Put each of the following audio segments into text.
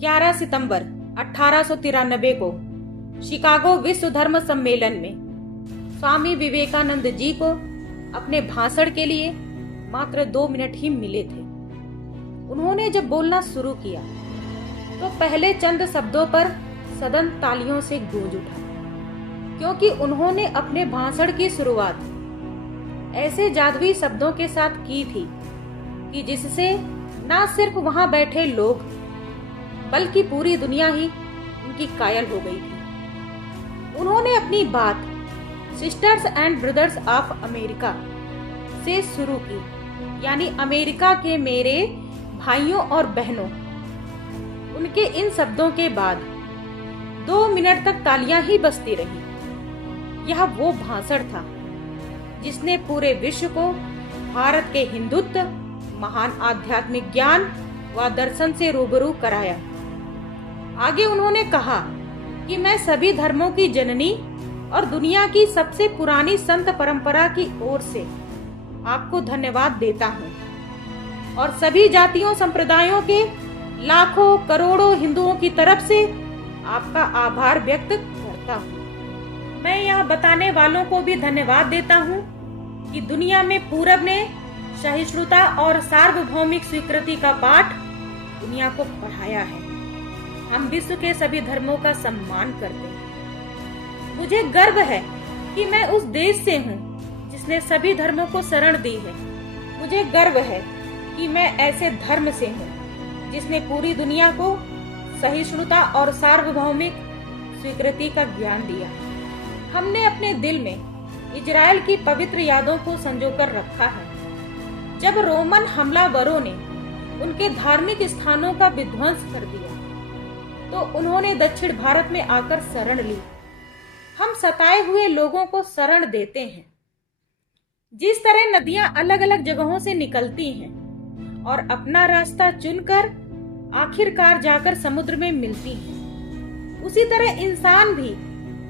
11 सितंबर 1893 को शिकागो विश्व धर्म सम्मेलन में स्वामी विवेकानंद जी को अपने भाषण के लिए मात्र 2 मिनट ही मिले थे। उन्होंने जब बोलना शुरू किया तो पहले चंद शब्दों पर सदन तालियों से गूंज उठा, क्योंकि उन्होंने अपने भाषण की शुरुआत ऐसे जादुई शब्दों के साथ की थी कि जिससे न सिर्फ वहां बैठे लोग बल्कि पूरी दुनिया ही उनकी कायल हो गई थी। उन्होंने अपनी बात sisters and brothers of America से शुरू की, यानी अमेरिका के मेरे भाइयों और बहनों। उनके इन शब्दों के बाद 2 मिनट तक तालियां ही बजती रही। यह वो भाषण था जिसने पूरे विश्व को भारत के हिंदुत्व, महान आध्यात्मिक ज्ञान व दर्शन से रूबरू कराया। आगे उन्होंने कहा कि मैं सभी धर्मों की जननी और दुनिया की सबसे पुरानी संत परंपरा की ओर से आपको धन्यवाद देता हूँ और सभी जातियों संप्रदायों के लाखों करोड़ों हिंदुओं की तरफ से आपका आभार व्यक्त करता हूँ। मैं यह बताने वालों को भी धन्यवाद देता हूँ कि दुनिया में पूरब ने सहिष्णुता और सार्वभौमिक स्वीकृति का पाठ दुनिया को पढ़ाया है। हम विश्व के सभी धर्मों का सम्मान करते हैं। मुझे गर्व है कि मैं उस देश से हूँ जिसने सभी धर्मों को शरण दी है। मुझे गर्व है कि मैं ऐसे धर्म से हूँ जिसने पूरी दुनिया को सहिष्णुता और सार्वभौमिक स्वीकृति का ज्ञान दिया। हमने अपने दिल में इजराइल की पवित्र यादों को संजोकर रखा है। जब रोमन हमलावरों ने उनके धार्मिक स्थानों का विध्वंस कर दिया तो उन्होंने दक्षिण भारत में आकर शरण ली। हम सताए हुए लोगों को शरण देते हैं। जिस तरह नदियां अलग अलग जगहों से निकलती हैं और अपना रास्ता चुनकर आखिरकार जाकर समुद्र में मिलती हैं, उसी तरह इंसान भी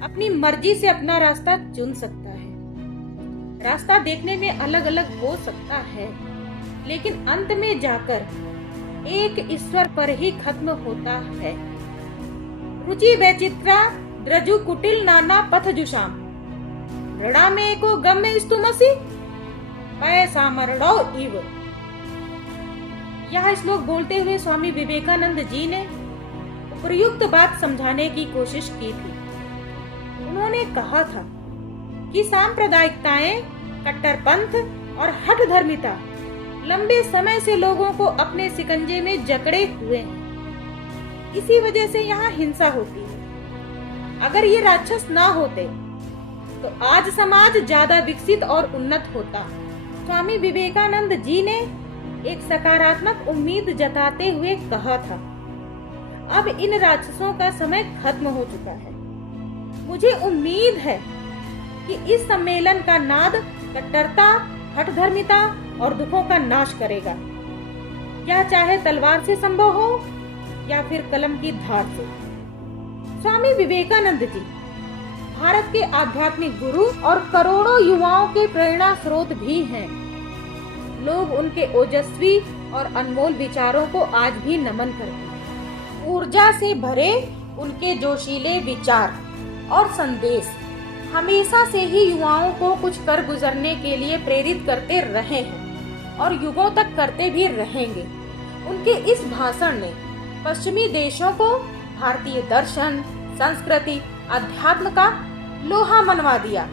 अपनी मर्जी से अपना रास्ता चुन सकता है। रास्ता देखने में अलग अलग हो सकता है, लेकिन अंत में जाकर एक ईश्वर पर ही खत्म होता है। रुचि वैचित्रा द्रजु कुटिल नाना पथ जुषाम रणा में को गम में स्तुमसी पैसा मरड़ो इव। यह श्लोक बोलते हुए स्वामी विवेकानंद जी ने उपयुक्त बात समझाने की कोशिश की थी। उन्होंने कहा था कि सांप्रदायिकताएं, कट्टरपंथ और हठ धर्मिता लंबे समय से लोगों को अपने शिकंजे में जकड़े हुए हैं। इसी वजह से यहाँ हिंसा होती है। अगर ये राक्षस ना होते तो आज समाज ज्यादा विकसित और उन्नत होता। स्वामी विवेकानंद जी ने एक सकारात्मक उम्मीद जताते हुए कहा था, अब इन राक्षसों का समय खत्म हो चुका है। मुझे उम्मीद है कि इस सम्मेलन का नाद कट्टरता, हठधर्मिता और दुखों का नाश करेगा, या चाहे तलवार से संभव हो या फिर कलम की धार से। स्वामी विवेकानंद जी भारत के आध्यात्मिक गुरु और करोड़ों युवाओं के प्रेरणा स्रोत भी हैं। लोग उनके ओजस्वी और अनमोल विचारों को आज भी नमन करते हैं। ऊर्जा से भरे उनके जोशीले विचार और संदेश हमेशा से ही युवाओं को कुछ कर गुजरने के लिए प्रेरित करते रहे हैं और युगों तक करते भी रहेंगे। उनके इस भाषण ने पश्चिमी देशों को भारतीय दर्शन, संस्कृति, अध्यात्म का लोहा मनवा दिया,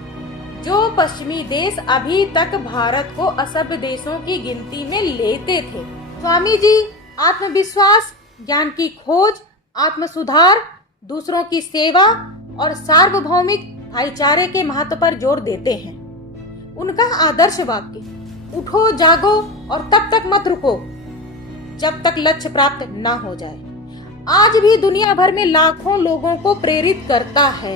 जो पश्चिमी देश अभी तक भारत को असभ्य देशों की गिनती में लेते थे। स्वामी जी आत्मविश्वास, ज्ञान की खोज, आत्म सुधार, दूसरों की सेवा और सार्वभौमिक भाईचारे के महत्व पर जोर देते हैं। उनका आदर्श वाक्य, उठो जागो और तब तक मत रुको जब तक लक्ष्य प्राप्त न हो जाए, आज भी दुनिया भर में लाखों लोगों को प्रेरित करता है।